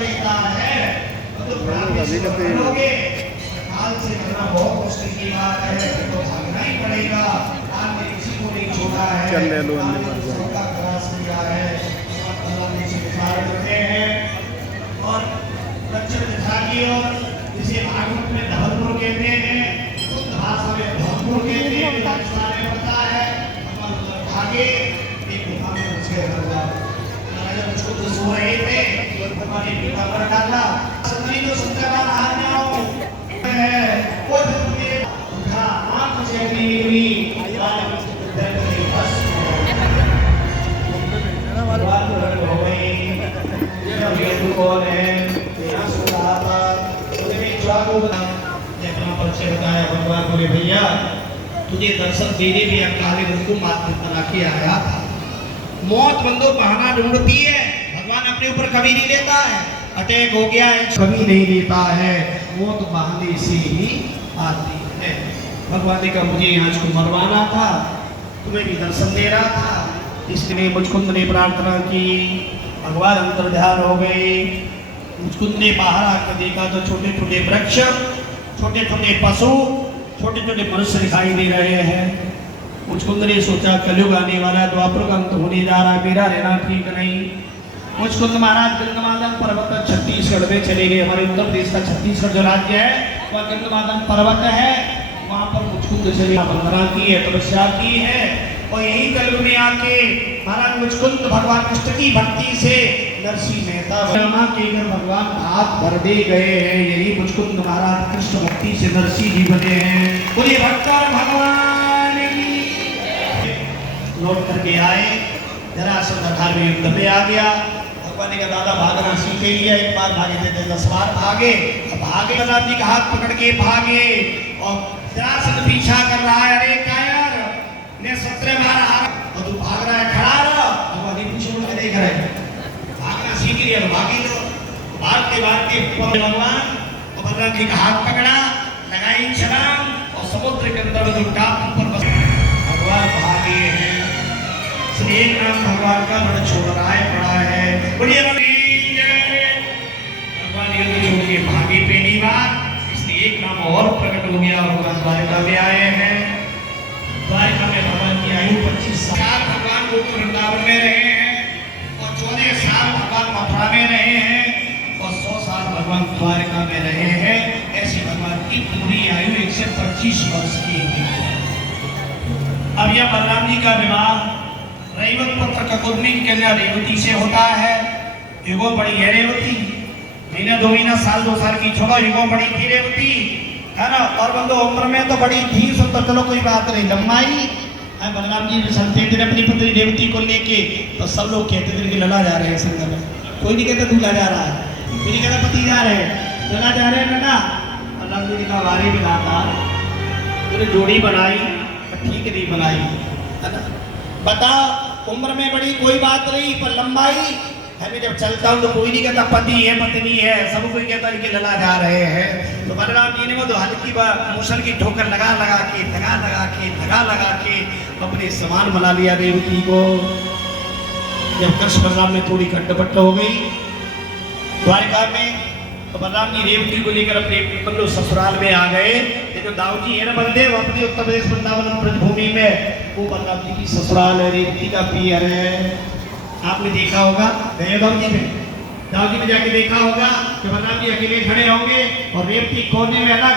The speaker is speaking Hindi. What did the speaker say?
लेता है तो प्राणी से करोगे, काल से करना बहुत मुश्किल की बात है, तो भागना ही पड़ेगा। काल ने किसी को नहीं छोड़ा है, काल ने सबका त्रास किया है। अल्लाह ने इसे विचार करते हैं और लक्ष्य दिखाई और इसे भागवत में धर्मपुर कहते हैं, शुद्ध भाषा में धर्मपुर कहते हैं। सारे पता है भागे एक गुफा में घुस गए भगवान। जब उसको तो सो रहे थे भगवान ने पीठा पर डाला, सतरी जो सत्यवान हार जाओ है वो तुम्हें उठा आंख से अपनी निकली भगवान हो गई। ये कौन है यहाँ सो रहा था उसने जागो बना अपना परिचय बताया। भगवान बोले भैया तुझे दर्शन देने भी काले रंग को मात्र बना के आया था। मौत बंदो बहाना ढूंढती है, भगवान अपने ऊपर कभी नहीं लेता है। अटैक हो गया है कभी नहीं लेता है, मौत बहाने से ही आती है। भगवान ने कहा मुझे यहाँ को मरवाना था, तुम्हें भी दर्शन दे रहा था, इसलिए मुझकुंद ने प्रार्थना की। भगवान अंतर ध्यान हो गए। मुझकुंद ने बाहर आकर देखा तो छोटे छोटे वृक्ष, छोटे छोटे पशु, छोटे छोटे मनुष्य दिखाई दे रहे हैं। मुझकुंद ने सोचा कलयुग आने वाला है, द्वापर का अंत होने जा रहा है, मेरा रहना ठीक नहीं। मुझकुंद महाराज गंगमादन पर्वत छत्तीसगढ़ में चले गए। हमारे उत्तर प्रदेश का छत्तीसगढ़ जो राज्य है वह गंगमादन पर्वत है, वहाँ पर मुझकुंद से वंदना की है, तपस्या की है। और यही कलयुग में आके महाराज मुझकुंद भगवान कृष्ण की भक्ति से नरसिंह मेहता के घर भगवान हाथ भर दे गए हैं। यही मुझकुंद महाराज कृष्ण भक्ति से नरसिंह जी बने हैं। बोलिए भक्तर भगवान की। लौट करके आए, जरासंध अठार में युद्ध में आ गया। भगवान ने कहा दादा भागना सीख लिया, एक बार भागे थे 10 बार भागे। अब भागे बलराम जी का हाथ पकड़ के भागे और जरासंध पीछा कर रहा है। अरे कायर ने 17 बार हारा और तू भाग रहा है, खड़ा रहा। भगवान ने पीछे मुड़ के देख रहे, भागना सीख लिया तो भागी लो। भागते भागते भगवान और बलराम जी का हाथ पकड़ा, लगाई छलांग और समुद्र के अंदर जो टापू पर भगवान भागे हैं। एक नाम भगवान का बड़ा छोड़ रहा है, बड़ा है। बोलिए भगवान युद्ध छोड़ के भागे पहली बार, इसलिए एक नाम और प्रकट हो गया। भगवान द्वारिका में आए हैं। द्वारिका में भगवान की आयु 25 साल भगवान गोकुल वृंदावन में रहे हैं और 14 साल भगवान मथुरा में रहे हैं और 100 साल भगवान द्वारिका में रहे हैं। ऐसी भगवान की पूरी आयु 125 वर्ष की है। अब यह बलराम जी का विवाह रैवत पुत्र ककुर्मी के लिए रेवती से होता है। युगो बड़ी है रेवती, महीना 2 महीना साल 2 साल की छोड़ो, युगो बड़ी थी रेवती है ना। और बंदो उम्र में तो बड़ी थी, सब तो चलो कोई बात नहीं। लम्बाई बलराम जी चलते थे अपनी पुत्री रेवती को लेके, तो सब लोग कहते थे कि लला जा रहे हैं संग में। कोई नहीं कहता दूल्हा जा रहा है, कोई नहीं कहता पति जा रहे हैं, लला जा रहे हैं ना। बलराम जी का वारी भी गाता तो जोड़ी बनाई ठीक नहीं बनाई है ना। बताओ उम्र में बड़ी कोई बात नहीं, पर लंबाई है। मैं जब चलता हूँ तो कोई नहीं कहता पति है पत्नी है, सब कोई कहता है कि लला जा रहे हैं। तो बलराम जी ने वो तो हल्की मुसल की ठोकर लगा लगा के अपने समान बना लिया रेवती को। जब कृष्ण बलराम में थोड़ी खट्टपट्ट हो गई द्वारिका में, तो बलराम जी रेवती को लेकर अपने ससुराल में आ गए। ये जो दाऊ जी है ना बलदेव, अपने उत्तर प्रदेश वृंदावन ब्रजभूमि में, वो बलराम जी की ससुराल है, रेवती का पियर है। आपने देखा होगा दाऊ जी में जाके देखा होगा कि बलराम जी अकेले खड़े होंगे और रेवती कोने में अलग